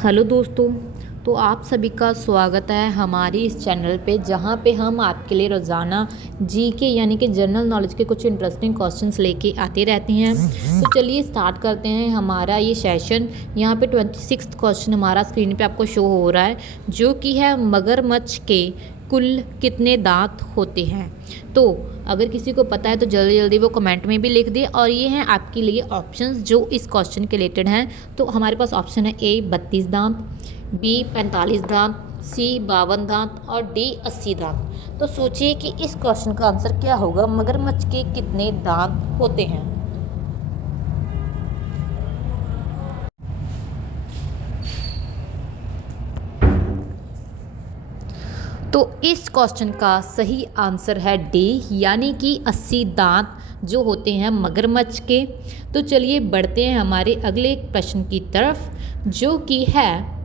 Hello दोस्तों। तो आप सभी का स्वागत है हमारी इस चैनल पे, जहाँ पे हम आपके लिए रोज़ाना जीके यानी कि जनरल नॉलेज के कुछ इंटरेस्टिंग क्वेश्चंस लेके आते रहते हैं। तो चलिए स्टार्ट करते हैं हमारा ये सेशन। यहाँ पे 26 क्वेश्चन हमारा स्क्रीन पे आपको शो हो रहा है, जो कि है मगरमच्छ के कुल कितने दांत होते हैं। तो अगर किसी को पता है तो जल्दी जल्दी वो कमेंट में भी लिख दे। और ये हैं आपके लिए ऑप्शंस जो इस क्वेश्चन के रिलेटेड हैं। तो हमारे पास ऑप्शन है ए 32 दांत, बी 45 दांत, सी 52 दांत और डी 80 दांत। तो सोचिए कि इस क्वेश्चन का आंसर क्या होगा, मगरमच्छ के कितने दांत होते हैं। तो इस क्वेश्चन का सही आंसर है डी, यानी कि 80 दांत जो होते हैं मगरमच्छ के। तो चलिए बढ़ते हैं हमारे अगले प्रश्न की तरफ, जो कि है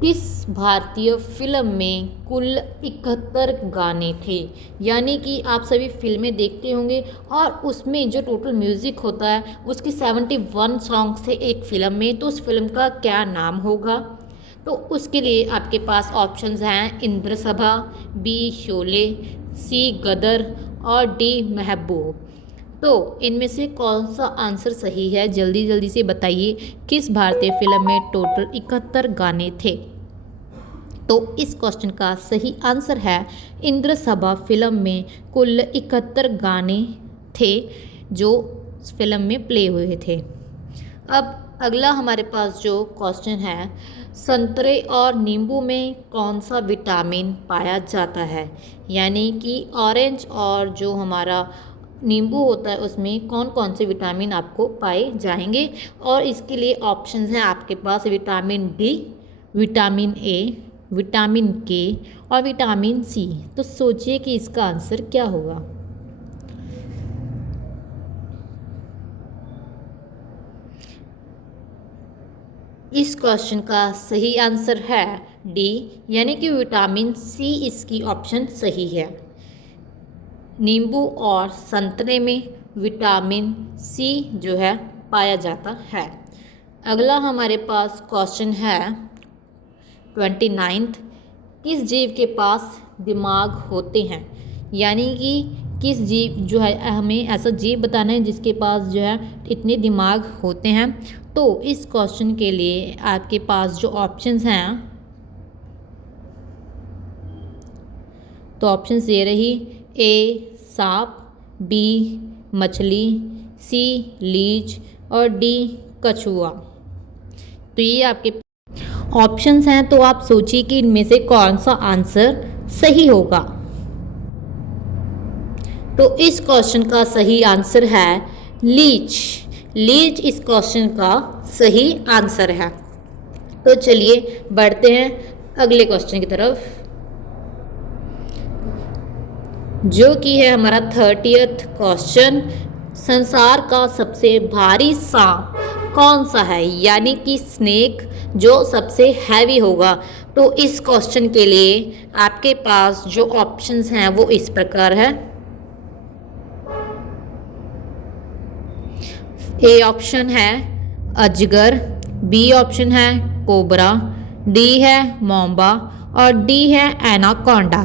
किस भारतीय फिल्म में कुल 71 गाने थे। यानी कि आप सभी फिल्में देखते होंगे और उसमें जो टोटल म्यूज़िक होता है उसकी 71 सॉन्ग्स थे एक फ़िल्म में। तो उस फिल्म का क्या नाम होगा। तो उसके लिए आपके पास ऑप्शंस हैं इंद्रसभा, बी शोले, सी गदर और डी महबूब। तो इनमें से कौन सा आंसर सही है, जल्दी जल्दी से बताइए। किस भारतीय फिल्म में टोटल 71 गाने थे। तो इस क्वेश्चन का सही आंसर है इंद्रसभा फिल्म में कुल 71 गाने थे जो फिल्म में प्ले हुए थे। अब अगला हमारे पास जो क्वेश्चन है, संतरे और नींबू में कौन सा विटामिन पाया जाता है। यानी कि ऑरेंज और जो हमारा नींबू होता है उसमें कौन कौन से विटामिन आपको पाए जाएंगे। और इसके लिए ऑप्शंस हैं आपके पास vitamin D, vitamin A, vitamin K और विटामिन सी। तो सोचिए कि इसका आंसर क्या होगा। इस क्वेश्चन का सही आंसर है डी, यानी कि विटामिन सी इसकी ऑप्शन सही है। नींबू और संतरे में विटामिन सी जो है पाया जाता है। अगला हमारे पास क्वेश्चन है 29th, किस जीव के पास दिमाग होते हैं। यानी कि किस जीव जो है, हमें ऐसा जीव बताना है जिसके पास जो है इतने दिमाग होते हैं। तो इस क्वेश्चन के लिए आपके पास जो ऑप्शंस हैं, तो ऑप्शंस ये रही, ए सांप, बी मछली, सी लीच और डी कछुआ। तो ये आपके ऑप्शंस हैं। तो आप सोचिए कि इनमें से कौन सा आंसर सही होगा। तो इस क्वेश्चन का सही आंसर है लीच। लीच इस क्वेश्चन का सही आंसर है। तो चलिए बढ़ते हैं अगले क्वेश्चन की तरफ, जो कि है हमारा 30th क्वेश्चन। संसार का सबसे भारी सांप कौन सा है। यानी कि स्नेक जो सबसे हैवी होगा। तो इस क्वेश्चन के लिए आपके पास जो ऑप्शंस हैं वो इस प्रकार है। ए ऑप्शन है अजगर, बी ऑप्शन है कोबरा, डी है मोम्बा और डी है एनाकोंडा।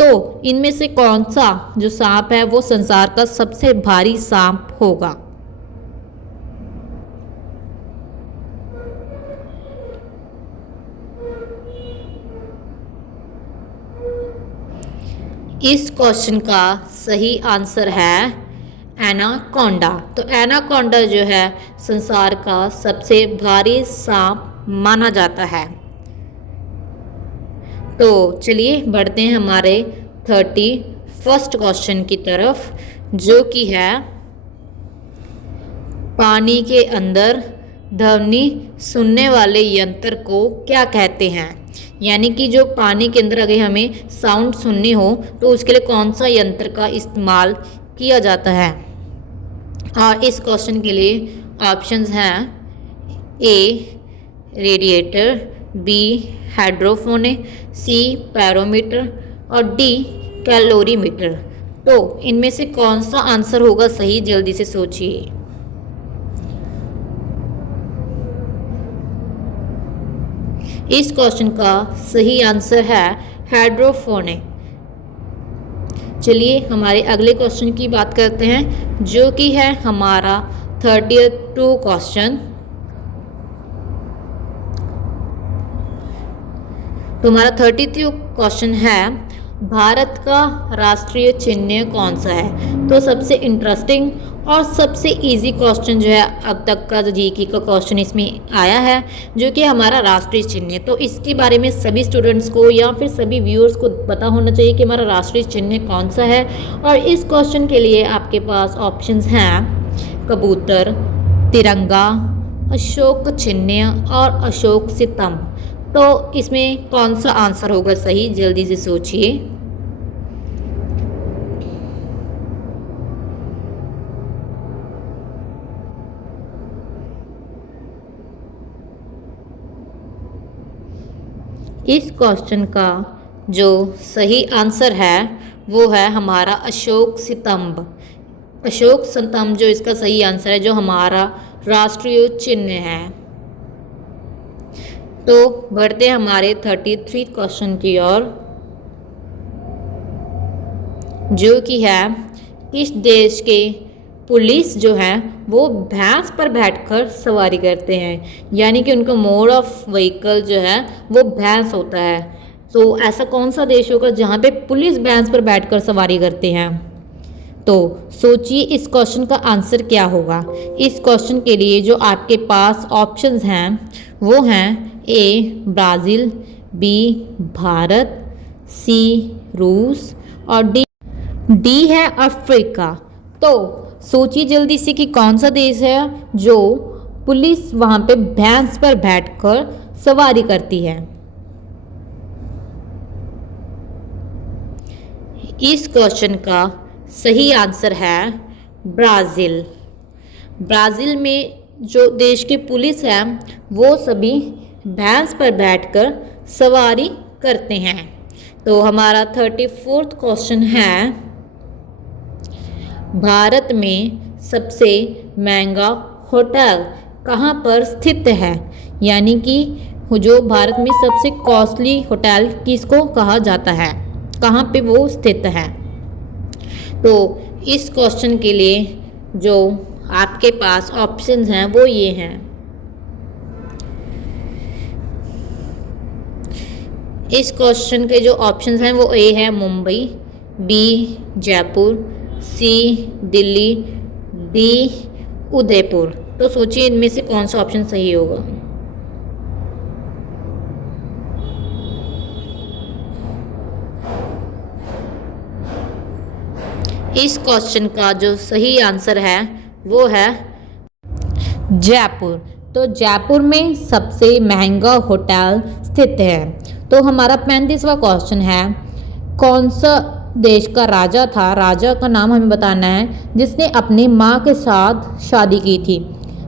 तो इनमें से कौन सा जो सांप है वो संसार का सबसे भारी सांप होगा। इस क्वेश्चन का सही आंसर है एनाकोंडा। तो एनाकोंडा जो है संसार का सबसे भारी सांप माना जाता है। तो चलिए बढ़ते हैं हमारे 31st क्वेश्चन की तरफ, जो कि है पानी के अंदर ध्वनि सुनने वाले यंत्र को क्या कहते हैं। यानी कि जो पानी के अंदर अगर हमें साउंड सुननी हो तो उसके लिए कौन सा यंत्र का इस्तेमाल किया जाता है। और इस क्वेश्चन के लिए ऑप्शंस हैं ए रेडिएटर, बी हाइड्रोफोने, सी पैरोमीटर और डी कैलोरीमीटर। तो इनमें से कौन सा आंसर होगा सही, जल्दी से सोचिए। इस क्वेश्चन का सही आंसर है हाइड्रोफोनिक। चलिए हमारे अगले क्वेश्चन की बात करते हैं, जो कि है हमारा 32 क्वेश्चन। तो हमारा 32 क्वेश्चन है, भारत का राष्ट्रीय चिन्ह कौन सा है। तो सबसे इंटरेस्टिंग और सबसे इजी क्वेश्चन जो है अब तक का जो जीके का क्वेश्चन इसमें आया है, जो कि हमारा राष्ट्रीय चिन्ह। तो इसके बारे में सभी स्टूडेंट्स को या फिर सभी व्यूअर्स को पता होना चाहिए कि हमारा राष्ट्रीय चिन्ह कौन सा है। और इस क्वेश्चन के लिए आपके पास ऑप्शंस हैं कबूतर, तिरंगा, अशोक चिन्ह और अशोक स्तंभ। तो इसमें कौन सा आंसर होगा सही, जल्दी से सोचिए। इस क्वेश्चन का जो सही आंसर है वो है हमारा अशोक स्तंभ। अशोक स्तंभ जो इसका सही आंसर है, जो हमारा राष्ट्रीय चिन्ह है। तो बढ़ते हैं हमारे 33 क्वेश्चन की ओर, जो कि है किस देश के पुलिस जो है वो भैंस पर बैठकर सवारी करते हैं, यानी कि उनका मोड ऑफ व्हीकल जो है वो भैंस होता है। तो ऐसा कौन सा देश होगा जहाँ पे पुलिस भैंस पर बैठकर सवारी करते हैं। तो सोचिए इस क्वेश्चन का आंसर क्या होगा। इस क्वेश्चन के लिए जो आपके पास ऑप्शंस हैं वो हैं ए ब्राज़ील, बी भारत, सी रूस और डी है अफ्रीका। तो सोचिए जल्दी से कि कौन सा देश है जो पुलिस वहाँ पे भैंस पर बैठकर सवारी करती है। इस क्वेश्चन का सही आंसर है ब्राज़ील। ब्राज़ील में जो देश की पुलिस है वो सभी भैंस पर बैठकर सवारी करते हैं। तो हमारा 34 क्वेश्चन है, भारत में सबसे महंगा होटल कहाँ पर स्थित है, यानी कि जो भारत में सबसे कॉस्टली होटल किसको कहा जाता है, कहाँ पे वो स्थित है। तो इस क्वेश्चन के लिए जो आपके पास ऑप्शंस हैं वो ये हैं, इस क्वेश्चन के जो ऑप्शंस हैं वो ए है मुंबई, बी जयपुर, सी दिल्ली, डी उदयपुर। तो सोचिए इनमें से कौन सा ऑप्शन सही होगा। इस क्वेश्चन का जो सही आंसर है वो है जयपुर। तो जयपुर में सबसे महंगा होटल स्थित है। तो हमारा 35वां क्वेश्चन है, कौन सा देश का राजा था, राजा का नाम हमें बताना है, जिसने अपनी माँ के साथ शादी की थी।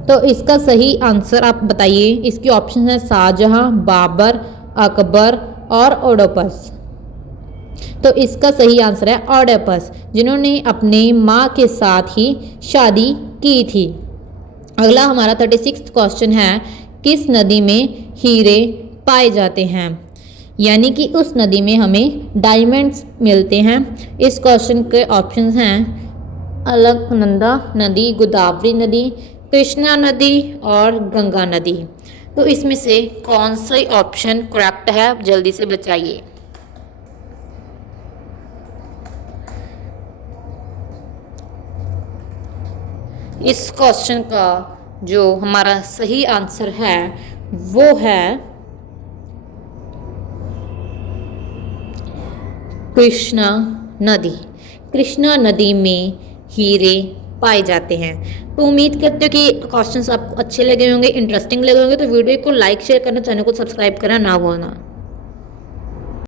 तो इसका सही आंसर आप बताइए। इसकी ऑप्शन है शाहजहां, बाबर, अकबर और ओडोपस। तो इसका सही आंसर है ओडोपस, जिन्होंने अपने माँ के साथ ही शादी की थी। अगला हमारा 36 क्वेश्चन है, किस नदी में हीरे पाए जाते हैं, यानी कि उस नदी में हमें डायमंड्स मिलते हैं। इस क्वेश्चन के ऑप्शंस हैं अलकनंदा नदी, गोदावरी नदी, कृष्णा नदी और गंगा नदी। तो इसमें से कौन सा ऑप्शन करेक्ट है, जल्दी से बताइए। इस क्वेश्चन का जो हमारा सही आंसर है वो है कृष्णा नदी। कृष्णा नदी में हीरे पाए जाते हैं। तो उम्मीद करते हो कि क्वेश्चंस आपको अच्छे लगे होंगे, इंटरेस्टिंग लगे होंगे। तो वीडियो को लाइक शेयर करना, चैनल को सब्सक्राइब करना ना भूलना।